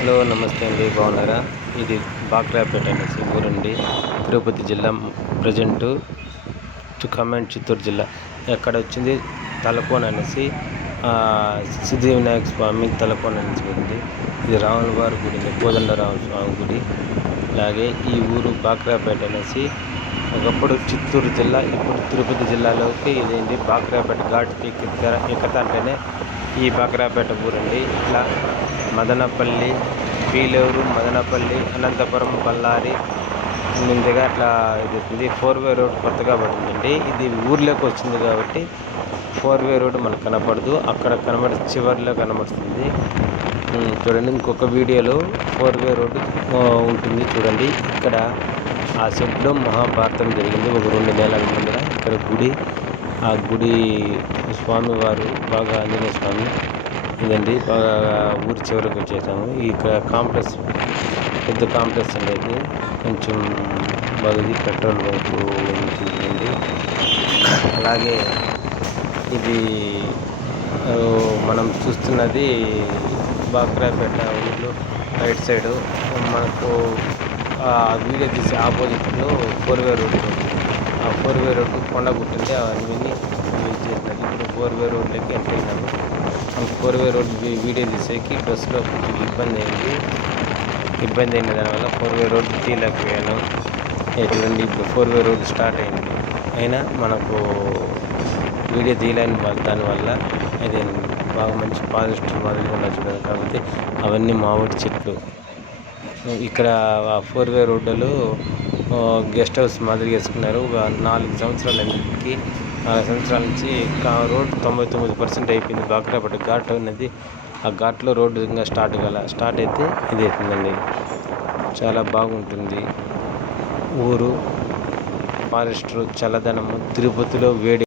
Hello నమస్తే అండి, బాగున్నారా? ఇది బాక్రాపేట అనేసి ఊరండి, తిరుపతి జిల్లా. ప్రజెంటు చిత్తూరు జిల్లా. ఎక్కడ వచ్చింది తలకోన అనేసి సిద్ధి వినాయక స్వామి తలకోన అనేసి ఉంది. ఇది రాముల వారి గుడి, కోదండరామ స్వామి గుడి. అలాగే ఈ ఊరు బాక్రాపేట అనేసి ఒకప్పుడు చిత్తూరు జిల్లా, ఇప్పుడు తిరుపతి జిల్లాలోకి ఇదేంటి బాక్రాపేట ఘాట్కి ఎక్కుతాంటేనే ఈ బాక్రాపేట ఊరండి. ఇట్లా మదనపల్లి, పీలేరు, మదనపల్లి, అనంతపురం, బళ్ళారి ముందుగా అట్లా ఇది 4-వే రోడ్ కొత్తగా పడిందండి. ఇది ఊర్లోకి వచ్చింది కాబట్టి 4-వే రోడ్ మనకు కనపడదు, అక్కడ చివరిలో కనబడుతుంది. చూడండి, ఇంకొక వీడియోలో 4-వే రోడ్డు ఉంటుంది చూడండి. ఇక్కడ ఆ సెట్లో మహాభారతం జరిగింది ఒక 2 నెలల ముందర. ఇక్కడ గుడి, ఆ గుడి స్వామివారు బాగా ఆంజనేయ స్వామి. ఇదండి, బాగా ఊరి చివరికి వచ్చేసాము. ఇక్కడ కాంప్లెక్స్, పెద్ద కాంప్లెక్స్ అనేది కొంచెం బాగా పెట్రోల్ బంకు ఉంటుందండి. అలాగే ఇది మనం చూస్తున్నది బాక్రాపేట ఊళ్ళో రైట్ సైడు మనకు వీడియో తీసే ఆపోజిట్లో 4-వే రోడ్డు. ఆ 4-వే రోడ్డు కొండ గుట్టుంటే అవన్నీ యూజ్ చేసినది. ఇప్పుడు 4-వే రోడ్లోకి ఎంటర్ అయినాము. 4-వే రోడ్ వీడియో తీసేకి బస్సులో కొద్దిగా ఇబ్బంది అయిన దానివల్ల 4-వే రోడ్డు తీయలేకపోయాను. చూడండి, ఇప్పుడు 4-వే రోడ్డు స్టార్ట్ అయింది, అయినా మనకు వీడియో తీయలేని దానివల్ల అది బాగా మంచి పాజిటివ్ మాదిరిగా ఉన్నాయి చూడండి. కాబట్టి అవన్నీ మామిడి చెట్లు. ఇక్కడ 4-వే రోడ్డులో గెస్ట్ హౌస్ మాదిరిగా వేసుకున్నారు. 4 సంవత్సరాల నుంచి రోడ్డు 99% అయిపోయింది. బాక్రాపేట ఘాట్ అనేది, ఆ ఘాట్లో రోడ్డు ఇంకా స్టార్ట్ అయితే ఇది అవుతుందండి. చాలా బాగుంటుంది ఊరు. ఫారెస్టర్ చల్లదనము, తిరుపతిలో వేడి.